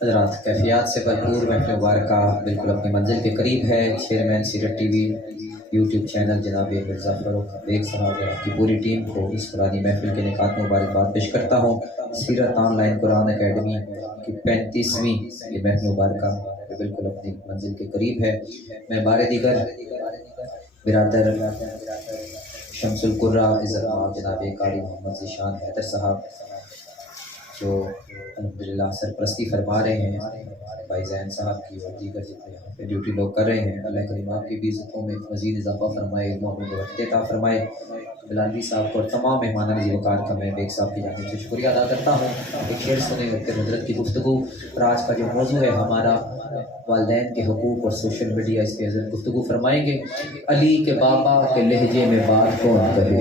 حضرات کیفیات سے بھرپور محفل مبارکہ بالکل اپنی منزل کے قریب ہے۔ چیئرمین سیرت ٹی وی یوٹیوب چینل جناب مرزا فاروق بیگ صاحب اور آپ کی پوری ٹیم کو اس قرآنی محفل کے نکات مبارکباد پیش کرتا ہوں۔ سیرت آن لائن قرآن اکیڈمی کی 35ویں یہ محفل مبارکہ بالکل اپنی منزل کے قریب ہے۔ میں بار دیگر برادر شمس القرہ عزت مآب جناب قاری محمد ذیشان حیدر صاحب جو الحمدللہ سرپرستی فرما رہے ہیں بھائی زین صاحب کی اور دیگر جتنے یہاں پہ ڈیوٹی لوگ کر رہے ہیں، اللہ کریم آپ کی بھی عزتوں میں مزید اضافہ فرمائے، علم و عمل میں برکت عطا فرمائے۔ بلالوی صاحب کو اور تمام مہمانان عزیز وقار کا میں بیگ صاحب کی جانب سے شکریہ ادا کرتا ہوں۔ ایک شعر سنے وقت حضرت کی گفتگو، اور آج کا جو موضوع ہے ہمارا والدین کے حقوق اور سوشل میڈیا، اس پہ حضرت گفتگو فرمائیں گے۔ علی کے بابا کے لہجے میں بات کون کہے،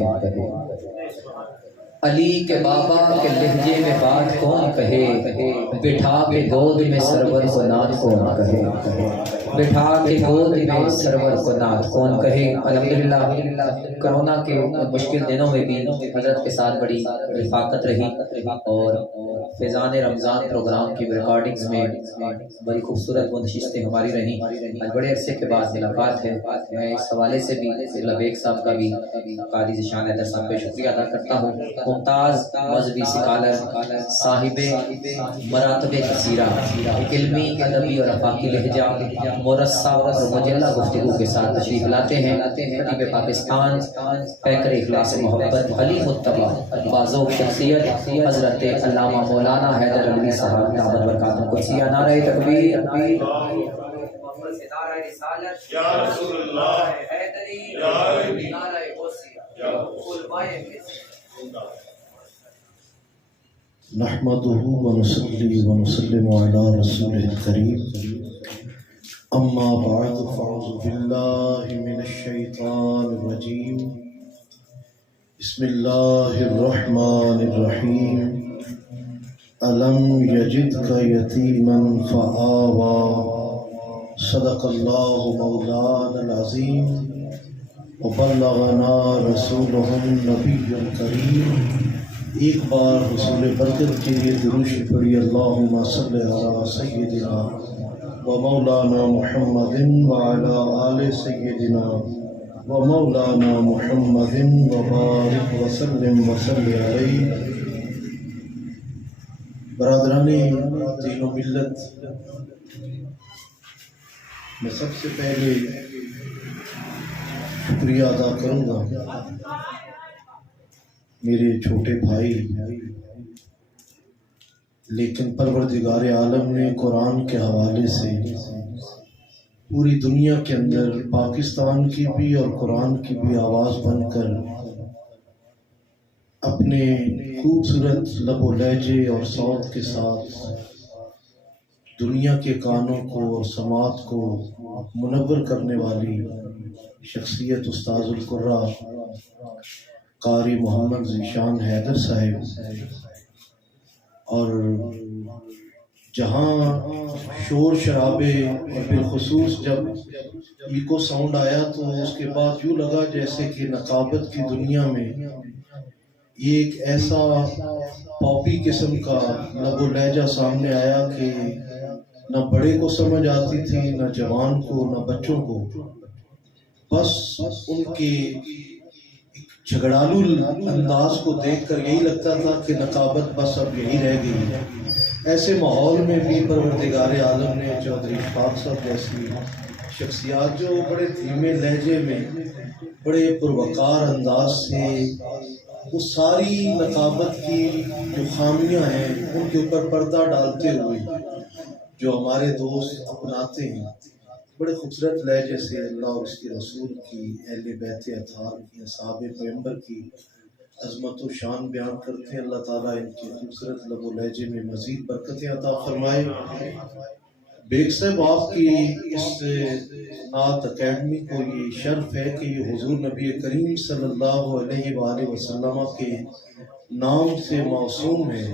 علی کے بابا کے لہجے میں بات کون کہے، بٹھا کے گود میں سرور کو نعت کون کہے، بٹھا کے گود میں سرور کو نعت کون کہے۔ الحمدللہ کرونا کے مشکل دنوں میں بھی حضرت کے ساتھ بڑی رفاقت رہی، اور فیضان رمضان پروگرام کی ریکارڈنگز میں بڑی خوبصورت وہ نشستیں ہماری رہیں۔ آج بڑے عرصے کے بعد ملاقات ہے، میں اس حوالے سے بھی بیگ صاحب کا بھی قاری ذیشان حیدر صاحب پہ شکریہ ادا کرتا ہوں۔ ممتاز مذہبی سکالر، صاحب مراتب کثیرہ، علمی ادبی اور افاقی لہجہ، مرصع اور مجلہ گفتگو کے ساتھ تشریف لاتے ہیں خطیب پاکستان، پیکر اخلاص محبت، علی متبع بازوق شخصیت حضرت علامہ مولانا حیدر علی صاحب دامت برکاتہ قدسیہ۔ نعرہ تکبیر، یا رسول اللہ، یا علی، نحمده ونصلي ونسلم على رسوله الكريم اما بعد فاعوذ بالله من الشيطان الرجيم بسم الله الرحمن الرحيم ألم يجدك يتيما فآوى صدق الله مولانا العظيم وبلغنا رسوله النبي الكريم۔ ایک بار رسول برکت کے لیے درود پڑھی، اللہم صلی علی سیدنا و مولانا محمد وعلی آل سیدنا و مولانا محمد وبارک وسلم وصلی علیہ۔ برادران دین و ملت، میں سب سے پہلے شکریہ ادا کروں گا میرے چھوٹے بھائی، لیکن پروردگار عالم نے قرآن کے حوالے سے پوری دنیا کے اندر پاکستان کی بھی اور قرآن کی بھی آواز بن کر اپنے خوبصورت لب و لہجے اور صوت کے ساتھ دنیا کے کانوں کو اور سماعت کو منور کرنے والی شخصیت استاذ القرہ قاری محمد ذیشان حیدر صاحب، اور جہاں شور شرابے اور بالخصوص جب ایکو ساؤنڈ آیا تو اس کے بعد یوں لگا جیسے کہ نقابت کی دنیا میں یہ ایک ایسا پاپی قسم کا لب و لہجہ سامنے آیا کہ نہ بڑے کو سمجھ آتی تھی، نہ جوان کو، نہ بچوں کو، بس ان کے جھگڑالو انداز کو دیکھ کر یہی لگتا تھا کہ نقابت بس اب یہی رہ گئی ہے۔ ایسے ماحول میں بھی پروردگار عالم نے چودھری اشفاق صاحب جیسی شخصیات جو بڑے دھیمے لہجے میں بڑے پروقار انداز سے وہ ساری نقابت کی جو خامیاں ہیں ان کے اوپر پردہ ڈالتے ہوئے جو ہمارے دوست اپناتے ہیں، بڑے خوبصورت لہجے سے اللہ اور اس کے رسول کی، اہل بیت اطہار کی، اصحاب پیغمبر کی عظمت و شان بیان کرتے ہیں۔ اللہ تعالیٰ ان کے خوبصورت لب و لہجے میں مزید برکتیں عطا فرمائے۔ بیگ صاحب، آپ کی اس نعت اکیڈمی کو یہ شرف ہے کہ یہ حضور نبی کریم صلی اللہ علیہ وآلہ وسلم کے نام سے موسوم ہے۔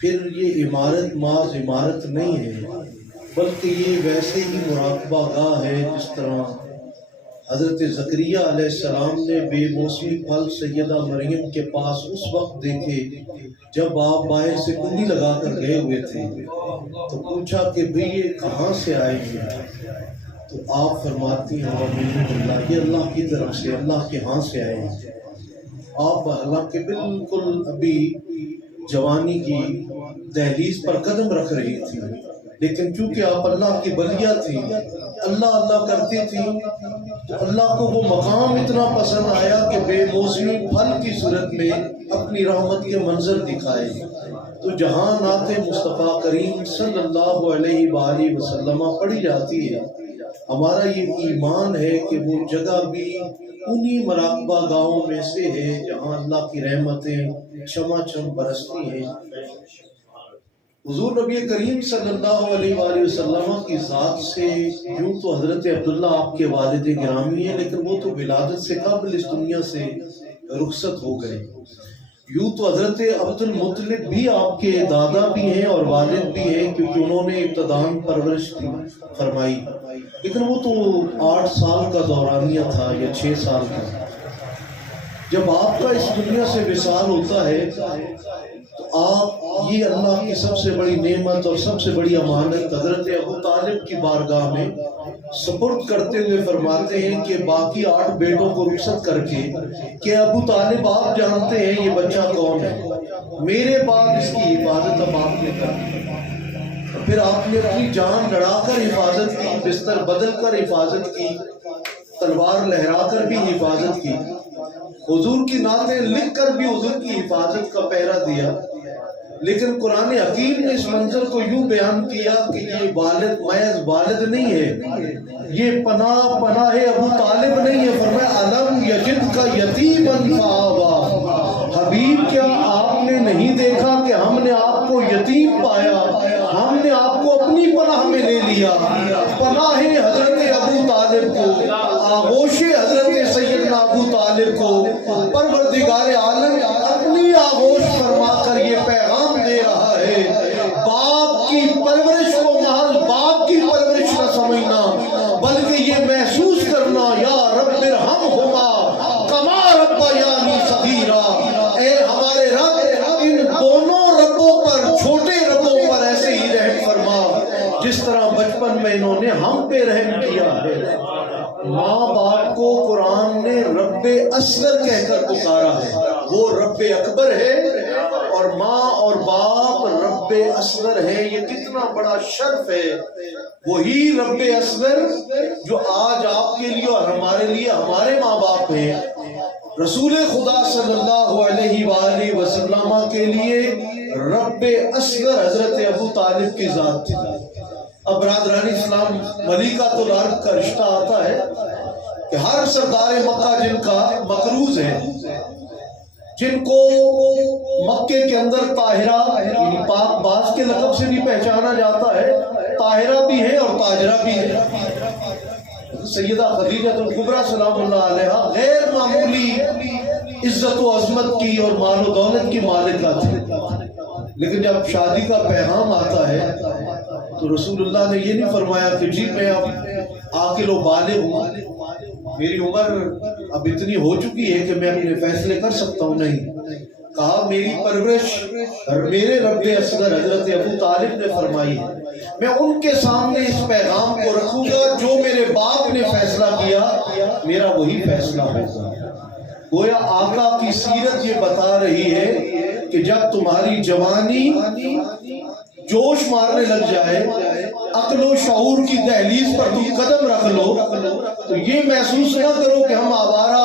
پھر یہ عمارت محض عمارت نہیں ہے، بلکہ یہ ویسے ہی مراقبہ گاہ ہے جس طرح حضرت زکریا علیہ السلام نے بے موسمی پھل سیدہ مریم کے پاس اس وقت دیکھے جب آپ باہر سے کنڈی لگا کر گئے ہوئے تھے، تو پوچھا کہ بھئی یہ کہاں سے آئے ہیں؟ تو آپ فرماتی ہیں اللہ، یہ اللہ کی طرف سے، اللہ کے ہاں سے آئے ہیں۔ آپ حالانکہ بالکل ابھی جوانی کی دہلیز پر قدم رکھ رہی تھی، لیکن چونکہ آپ اللہ کی بلیہ تھی، اللہ اللہ کرتی تھی، تو اللہ کو وہ مقام اتنا پسند آیا کہ بے موسمی پھل کی صورت میں اپنی رحمت کے منظر دکھائے۔ تو جہاں نعت مصطفیٰ کریم صلی اللہ علیہ وآلہ وسلم پڑھی جاتی ہے، ہمارا یہ ایمان ہے کہ وہ جگہ بھی انہی مراقبہ گاہوں میں سے ہے جہاں اللہ کی رحمتیں چھما چھم برستی ہیں۔ حضور نبی کریم صلی اللہ علیہ وآلہ وسلم کی ذات سے یوں تو حضرت عبداللہ آپ کے والد گرامی ہیں، لیکن وہ تو ولادت سے قبل اس دنیا سے رخصت ہو گئے۔ یوں تو حضرت عبد المطلب بھی آپ کے دادا بھی ہیں اور والد بھی ہیں، کیونکہ انہوں نے ابتدان پرورش فرمائی، لیکن وہ تو 8 سال کا دورانیہ تھا یا 6 سال کا۔ جب آپ کا اس دنیا سے وصال ہوتا ہے تو آپ یہ اللہ کی سب سے بڑی نعمت اور سب سے بڑی امانت حضرت ابو طالب کی بارگاہ میں سپرد کرتے ہوئے فرماتے ہیں کہ باقی 8 بیٹوں کو رخصت کر کے کہ ابو طالب آپ جانتے ہیں یہ بچہ کون ہے، میرے بعد اس کی حفاظت اب آپ نے کر، پھر آپ نے اپنی جان لڑا کر حفاظت کی، بستر بدل کر حفاظت کی، تلوار لہرا کر بھی حفاظت کی، حضور کی نعتیں لکھ کر بھی حضور کی حفاظت کا پہرا دیا۔ لیکن قرآن حکیم نے اس منظر کو یوں بیان کیا کہ یہ والد محض والد نہیں ہے، یہ پناہ ابو طالب نہیں ہے۔ فرمایا الم یجد کا یتیما فآویٰ، حبیب کیا آپ نے نہیں دیکھا کہ ہم نے آپ کو یتیم پایا، ہم نے آپ کو اپنی پناہ میں لے لیا۔ پناہ حضرت ابو طالب کو، آغوش حضرت سیدنا ابو طالب کو پروردگار عالم اپنی آغوش فرما کر یہ پیغام دے رہا ہے، باپ کی پرورش کو محض باپ کی پرورش نہ سمجھنا، بلکہ یہ محسوس کرنا یا رب ارحمہما کما ربیانی صغیرا، اے ہمارے رب ان دونوں ربوں پر، چھوٹے ربوں پر ایسے ہی رحم فرما جس طرح بچپن میں انہوں نے ہم پہ رحم کیا ہے۔ ماں باپ کو قرآن نے رب اصغر کہہ کر پکارا ہے، وہ رب اکبر ہے اور ماں اور باپ رب اصغر ہے۔ یہ کتنا بڑا شرف ہے، وہی رب اصغر جو آج آپ کے لیے اور ہمارے لیے ہمارے ماں باپ ہیں۔ رسول خدا صلی اللہ علیہ وآلہ وسلم کے لیے رب اصغر حضرت ابو طالب کی ذات تھی۔ اب برادران اسلام ملکۃ الارض کا رشتہ آتا ہے کہ ہر سردار مکہ جن کا مقروض ہے، جن کو مکے کے اندر طاہرہ یعنی پاک باز کے لقب سے بھی پہچانا جاتا ہے، طاہرہ بھی ہے اور تاجرہ بھی ہے۔ سیدہ خدیجہ الکبریٰ سلام اللہ علیہا غیر معمولی عزت و عظمت کی اور مال و دولت کی مالکہ تھی، لیکن جب شادی کا پیغام آتا ہے تو رسول اللہ نے یہ نہیں فرمایا کہ جی میں اب عاقل و بالغ ہوں، میری عمر اب اتنی ہو چکی ہے کہ میں اپنے فیصلے کر سکتا ہوں، نہیں، کہا میری پرورش میرے رب اصغر حضرت ابو طالب نے فرمائی ہے، میں ان کے سامنے اس پیغام کو رکھوں گا، جو میرے باپ نے فیصلہ کیا میرا وہی فیصلہ ہوگا۔ گویا آقا کی سیرت یہ بتا رہی ہے کہ جب تمہاری جوانی جوش مارنے لگ جائے، عقل و شعور کی دہلیز پر تم قدم رکھ لو، تو یہ محسوس نہ کرو کہ ہم آوارہ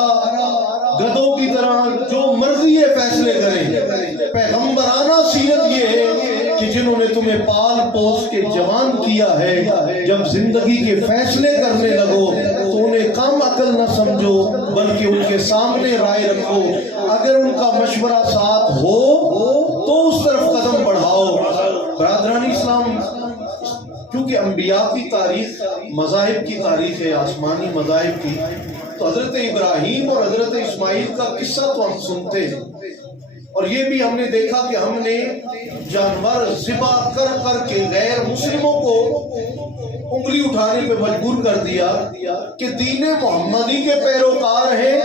گدوں کی طرح جو مرضی فیصلے کریں۔ پیغمبرانہ سیرت یہ ہے کہ جنہوں نے تمہیں پال پوس کے جوان کیا ہے، جب زندگی کے فیصلے کرنے لگو تو انہیں کم عقل نہ سمجھو، بلکہ ان کے سامنے رائے رکھو، اگر ان کا مشورہ ساتھ ہو تو اس طرف قدم بڑھاؤ۔ برادران اسلام، کیونکہ انبیاء کی تاریخ مذاہب کی تاریخ ہے، آسمانی مذاہب کی، تو حضرت ابراہیم اور حضرت اسماعیل کا قصہ تو ہم سنتے ہیں، اور یہ بھی ہم نے دیکھا کہ ہم نے جانور ذبح کر کر کے غیر مسلموں کو انگلی اٹھانے پہ مجبور کر دیا کہ دین محمدی کے پیروکار ہیں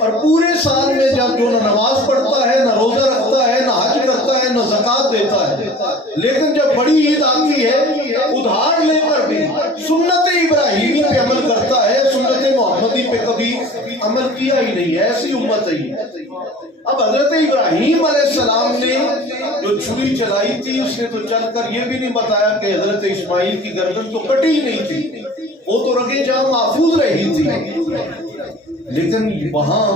اور پورے سال میں جب جو نہ نماز پڑھتا ہے، نہ روزہ رکھتا ہے، نہ حج کرتا ہے، نہ زکوٰۃ دیتا ہے، لیکن جب بڑی عید آتی ہے ادھار لے کر بھی سنت ابراہیمی پہ عمل کرتا ہے، سنت محمدی پہ کبھی عمل کیا ہی نہیں ہے۔ ایسی امت ہے یہ۔ اب حضرت ابراہیم علیہ السلام نے جو چھری چلائی تھی اس نے تو چل کر یہ بھی نہیں بتایا کہ حضرت اسماعیل کی گردن تو کٹی ہی نہیں تھی، وہ تو رگے جاں محفوظ رہی تھی۔ لیکن وہاں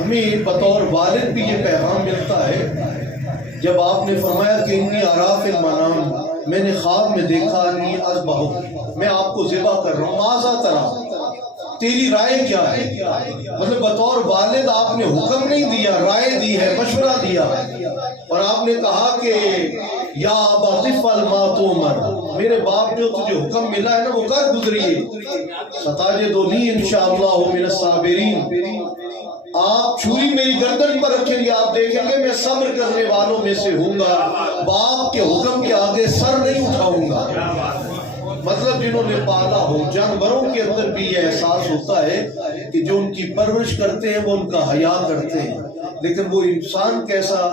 ہمیں بطور والد بھی یہ پیغام ملتا ہے جب آپ نے فرمایا کہ انی ارا فی المنام، میں نے خواب میں دیکھا انی اذبحک، میں آپ کو ذبح کر رہا ہوں، ماذا تری، تیری رائے کیا ہے؟ مطلب بطور والد آپ نے حکم نہیں دیا، رائے دی ہے، مشورہ دیا، اور آپ نے کہا کہ یا ابا افعل ما تؤمر، میرے باپ جو تجھے حکم ملا ہے نا وہ کر گزریے، ستجدنی انشاءاللہ من الصابرین، آپ چھری میری گردن پر رکھیں گے، آپ دیکھیں گے میں صبر کرنے والوں میں سے ہوں گا، باپ کے حکم کے آگے سر نہیں اٹھاؤں گا۔ مطلب جنہوں نے پالا ہو، جانوروں کے اندر بھی یہ احساس ہوتا ہے کہ جو ان کی پرورش کرتے ہیں وہ ان کا حیا کرتے ہیں، لیکن وہ انسان کیسا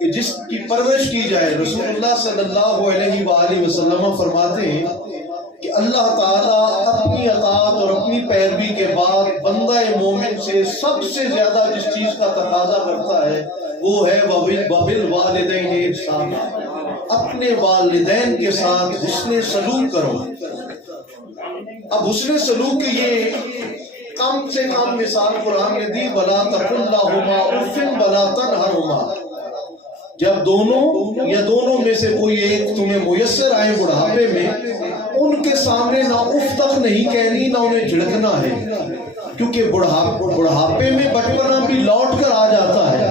کہ جس کی پرورش کی جائے۔ رسول اللہ صلی اللہ علیہ وآلہ وسلم فرماتے ہیں کہ اللہ تعالیٰ اپنی اطاعت اور اپنی پیروی کے بعد بندہ مومن سے سب سے زیادہ جس چیز کا تقاضا کرتا ہے وہ ہے وَبِالْوَالِدَيْنِ إِحْسَانًا، اپنے والدین کے ساتھ حسن سلوک کرو۔ اب حسن سلوک کی یہ کم سے کم مثال قرآن نے دی، وَلَا تَقُلْ لَهُمَا أُفٍّ وَلَا تَنْهَرْهُمَا، جب دونوں یا دونوں میں سے کوئی ایک تمہیں میسر آئے بڑھاپے میں، ان کے سامنے نہ اف تک نہیں کہنی، نہ انہیں جھڑکنا ہے، کیونکہ بڑھاپے میں بچپنا بھی لوٹ کر آ جاتا ہے۔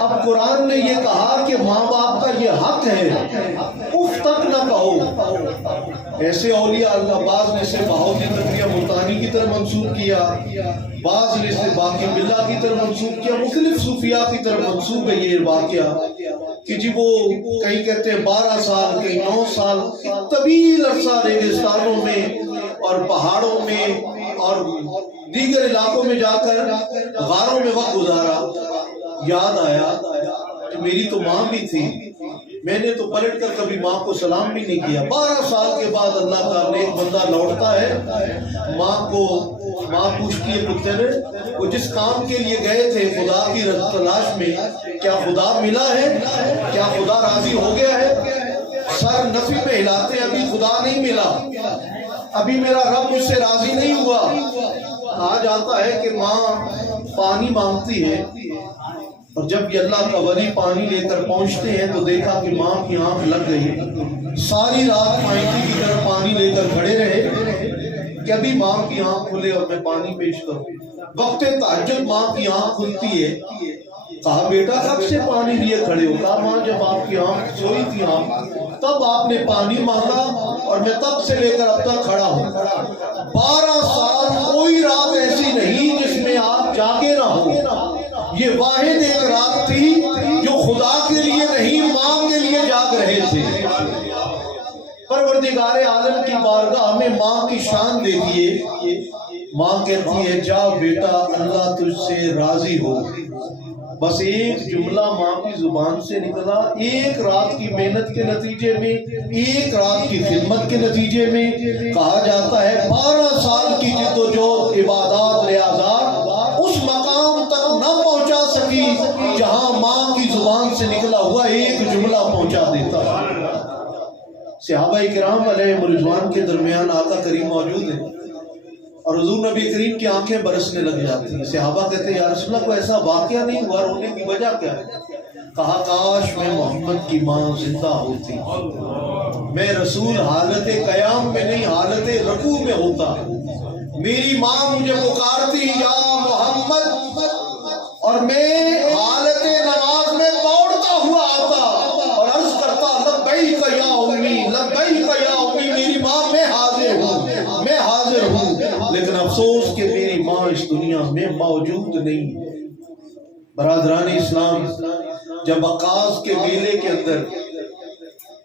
اب قرآن نے یہ کہا کہ ماں باپ کا یہ حق ہے، اف تک نہ کہو۔ ایسے اولیاء اللہ، بعض نے سے بہاؤدی تقیہ ملتانی کی طرف منسوب کیا، بعض نے سے باقی بلّہ کی طرف منسوب کیا، مختلف صوفیاء کی طرف منسوب ہے یہ واقعہ کہ جی وہ کہیں کہتے ہیں 12 سال، کہیں 9 سال، طویل عرصہ ریگستانوں میں اور پہاڑوں میں اور دیگر علاقوں میں جا کر غاروں میں وقت گزارا۔ یاد آیا کہ میری تو ماں بھی تھی، میں نے تو پلٹ کر کبھی ماں کو سلام بھی نہیں کیا۔ 12 سال کے بعد اللہ کا نیک بندہ لوٹتا ہے، ماں پوچھتی ہے پتر وہ جس کام کے لیے گئے تھے خدا کی تلاش میں، کیا خدا ملا ہے؟ کیا خدا راضی ہو گیا ہے؟ سر نفی پہ ہلاتے ہیں، ابھی خدا نہیں ملا، ابھی میرا رب مجھ سے راضی نہیں ہوا۔ آج آتا ہے کہ ماں پانی مانگتی ہے، اور جب یہ اللہ کا ولی پانی لے کر پہنچتے ہیں تو دیکھا کہ ماں کی آنکھ لگ گئی، ساری رات مائٹی کی طرف پانی لے کر کھڑے رہے کہ ابھی ماں کی آنکھ کھلے اور میں پانی پیش کروں۔ وقت تہجد ماں کی آنکھ کھلتی ہے، کہا بیٹا کب سے پانی لیے کھڑے ہو؟ کہا ماں جب آپ کی آنکھ سوئی تھی تب آپ نے پانی مانگا اور میں تب سے لے کر اب تک کھڑا ہوں۔ 12 سال کوئی رات ایسی نہیں جس میں آپ جاگے نہ ہو۔ یہ واحد ایک رات تھی جو خدا کے لیے نہیں ماں کے لیے جاگ رہے تھے۔ پروردگار عالم کی بارگاہ میں ماں کی شان دیکھیے، ماں کہتی ہے جا بیٹا اللہ تجھ سے راضی ہو۔ بس ایک جملہ ماں کی زبان سے نکلا، ایک رات کی محنت کے نتیجے میں، ایک رات کی خدمت کے نتیجے میں۔ کہا جاتا ہے 12 سال کی جد و جہد، عبادات، ریاضات اس مقام تک نہ پہنچا سکی جہاں ماں کی زبان سے نکلا ہوا ایک جملہ پہنچا دیتا۔ صحابہ کرام علیہ رضوان کے درمیان آقا کریم موجود ہیں اور حضور نبی کریم کی آنکھیں برسنے لگ جاتی ہیں۔ صحابہ کہتے ہیں یا رسول اللہ کوئی ایسا واقعہ نہیں ہوا، رونے کی وجہ کیا ہے؟ کہا کاش میں محمد کی ماں زندہ ہوتی، میں رسول حالت قیام میں نہیں حالت رکوع میں ہوتا، میری ماں مجھے پکارتی یا محمد اور میں حالت نماز میں دوڑتا ہوا آتا اور عرض کرتا لبیک یا امی، لبیک یا امی، میری ماں میں حاضر ہوں، میں حاضر ہوں۔ لیکن افسوس کہ میری ماں اس دنیا میں موجود نہیں۔ برادران اسلام، جب عکاظ کے میلے کے اندر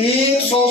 100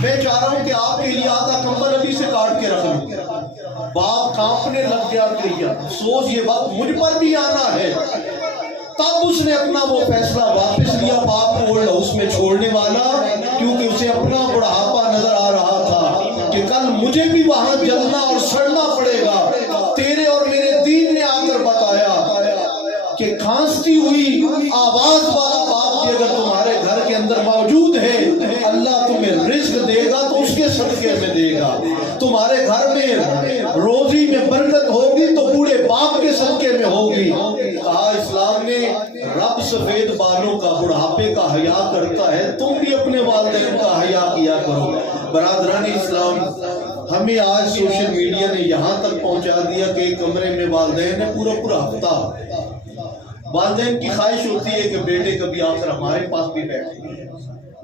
میں چاہ رہا ہوں کہ آپ کے لیے آدھا کمبل ابھی سے کاٹ کے رکھ لوں. باپ کانپنے لگ گیا کہ افسوس یہ وقت مجھ پر بھی آنا ہے. تب اس نے اپنا وہ فیصلہ واپس لیا باپ کو اولڈ ہاؤس میں چھوڑنے والا، کیونکہ اسے اپنا بڑھاپا نظر آ رہا تھا کہ کل مجھے بھی وہاں جلنا اور سڑنا پڑے گا. تیرے اور میرے دین نے آ کر بتایا کہ کھانستی ہوئی آواز والا باپ بھی اگر تمہارے گھر کے اندر موجود ہے، اللہ تمہیں رزق دے گا تو اس کے صدقے میں دے گا. تمہارے گھر میں روزی میں برکت ہوگی تو بوڑھے باپ کے صدقے میں ہوگی. کہا اسلام نے رب سفید بالوں کا بڑھاپے کا حیا کرتا ہے، تم بھی اپنے والدین کا حیا کیا کرو. برادران اسلام، ہمیں آج سوشل میڈیا نے یہاں تک پہنچا دیا کہ ایک کمرے میں والدین نے پورا ہفتہ، والدین کی خواہش ہوتی ہے کہ بیٹے کبھی آ کر ہمارے پاس بھی بیٹھیں.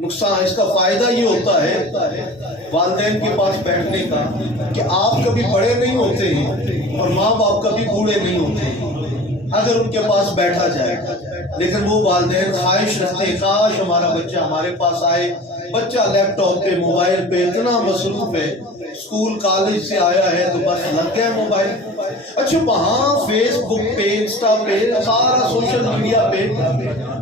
نقصان اس کا فائدہ یہ ہوتا ہے والدین کے پاس بیٹھنے کا کہ آپ کبھی بڑے نہیں ہوتے ہیں اور ماں باپ کبھی بوڑھے نہیں ہوتے ہیں اگر ان کے پاس بیٹھا جائے. لیکن وہ والدین خواہش رکھتے ہیں کاش ہمارا بچہ ہمارے پاس آئے. بچہ لیپ ٹاپ پہ موبائل پہ اتنا مصروف ہے، اسکول کالج سے آیا ہے تو بس لگ گیا موبائل. اچھا وہاں فیس بک پہ، انسٹا پہ، سارا سوشل میڈیا پہ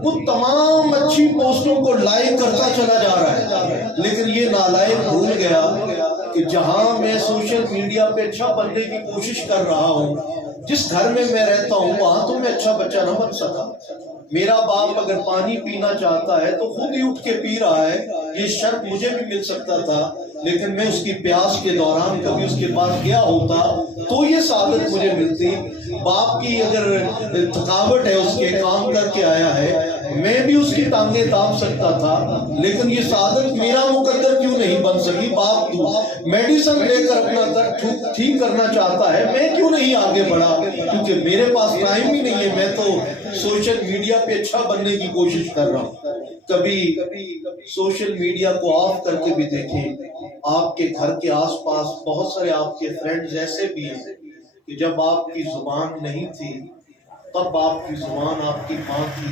وہ تمام اچھی پوسٹوں کو لائک کرتا چلا جا رہا ہے. لیکن یہ نالائق بھول گیا کہ جہاں میں سوشل میڈیا پہ اچھا بننے کی کوشش کر رہا ہوں، جس گھر میں رہتا ہوں وہاں تو میں اچھا بچہ نہ بن سکا. میرا باپ اگر پانی پینا چاہتا ہے تو خود ہی اٹھ کے پی رہا ہے. یہ شرط مجھے بھی مل سکتا تھا، لیکن میں اس کی پیاس کے دوران کبھی اس کے پاس گیا ہوتا تو یہ سعادت مجھے ملتی. باپ کی اگر تھکاوٹ ہے، اس کے کام کر کے آیا ہے، میں بھی اس کی ٹانگیں داب سکتا تھا، لیکن یہ سعادت میرا مقدر کیوں نہیں بن سکی. باپ تو میڈیسن لے کر اپنا درد ٹھیک کرنا چاہتا ہے، میں کیوں نہیں آگے بڑھا؟ کیونکہ میرے پاس ٹائم ہی نہیں ہے. میں تو سوشل میڈیا پہ اچھا بننے کی کوشش کر رہا ہوں. کبھی سوشل میڈیا کو آف کر کے بھی دیکھیں. آپ کے گھر کے آس پاس بہت سارے آپ کے فرینڈز ایسے بھی ہیں کہ جب آپ کی زبان نہیں تھی تب آپ کی زبان آپ کی ماں تھی.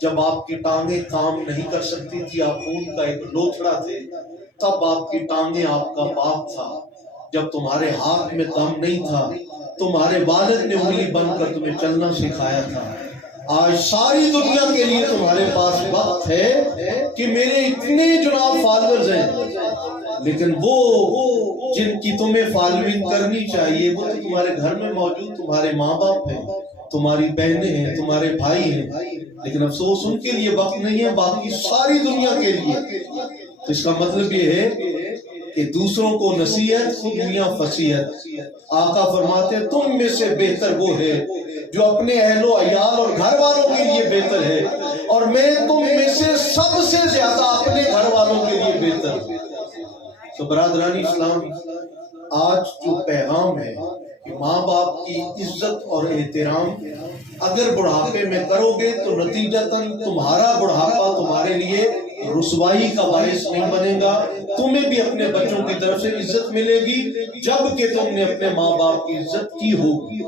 جب آپ کی ٹانگیں کام نہیں کر سکتی تھی، آپ خون کا ایک لوتھڑا تھے، تب آپ کی ٹانگیں آپ کا باپ تھا. جب تمہارے ہاتھ میں دم نہیں تھا، تمہارے والد نے انگلی بن کر تمہیں چلنا سکھایا تھا. آج ساری دنیا کے لیے تمہارے پاس وقت ہے کہ میرے اتنے جناب فالوورز ہیں، لیکن وہ جن کی تمہیں فالوئنگ کرنی چاہیے وہ تو تمہارے گھر میں موجود تمہارے ماں باپ ہیں، تمہاری بہنیں ہیں، تمہارے بھائی ہیں، لیکن افسوس ان کے لیے وقت نہیں ہے، باقی ساری دنیا کے لیے. تو اس کا مطلب یہ ہے کہ دوسروں کو نصیحت، خود میاں فصیحت. آقا فرماتے ہیں تم میں سے بہتر وہ ہے جو اپنے اہل و عیال اور گھر والوں کے لیے بہتر ہے، اور میں تم میں سے سب سے زیادہ اپنے گھر والوں کے لیے بہتر. تو برادران اسلام، آج جو پیغام ہے کہ ماں باپ کی عزت اور احترام اگر بڑھاپے میں کرو گے تو نتیجتاً تمہارا بڑھاپا تمہارے لیے رسوائی کا باعث نہیں بنے گا. تمہیں بھی اپنے بچوں کی طرف سے عزت ملے گی جب کہ تم نے اپنے ماں باپ کی عزت کی ہوگی،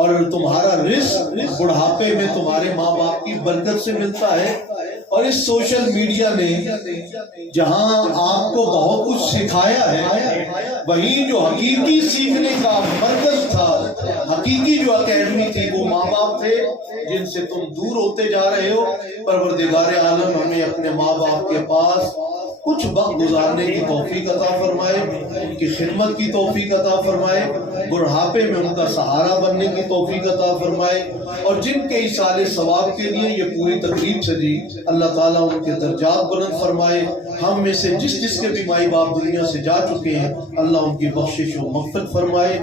اور تمہارا رزق بڑھاپے میں تمہارے ماں باپ کی برکت سے ملتا ہے. اور اس سوشل میڈیا نے جہاں آپ کو بہت کچھ سکھایا ہے، وہیں جو حقیقی سیکھنے کا مرکز تھا، حقیقی جو اکیڈمی تھی، وہ ماں باپ تھے جن سے تم دور ہوتے جا رہے ہو. پروردگار عالم ہمیں اپنے ماں باپ کے پاس کچھ وقت گزارنے کی توفیق عطا فرمائے، ان کی خدمت کی توفیق عطا فرمائے، بڑھاپے میں ان کا سہارا بننے کی توفیق عطا فرمائے. اور جن کے ایصال ثواب کے لیے یہ پوری تقریب سجی، اللہ تعالیٰ ان کے درجات بلند فرمائے. ہم میں سے جس کے بھی مائی باپ دنیا سے جا چکے ہیں، اللہ ان کی بخشش و مغفرت فرمائے.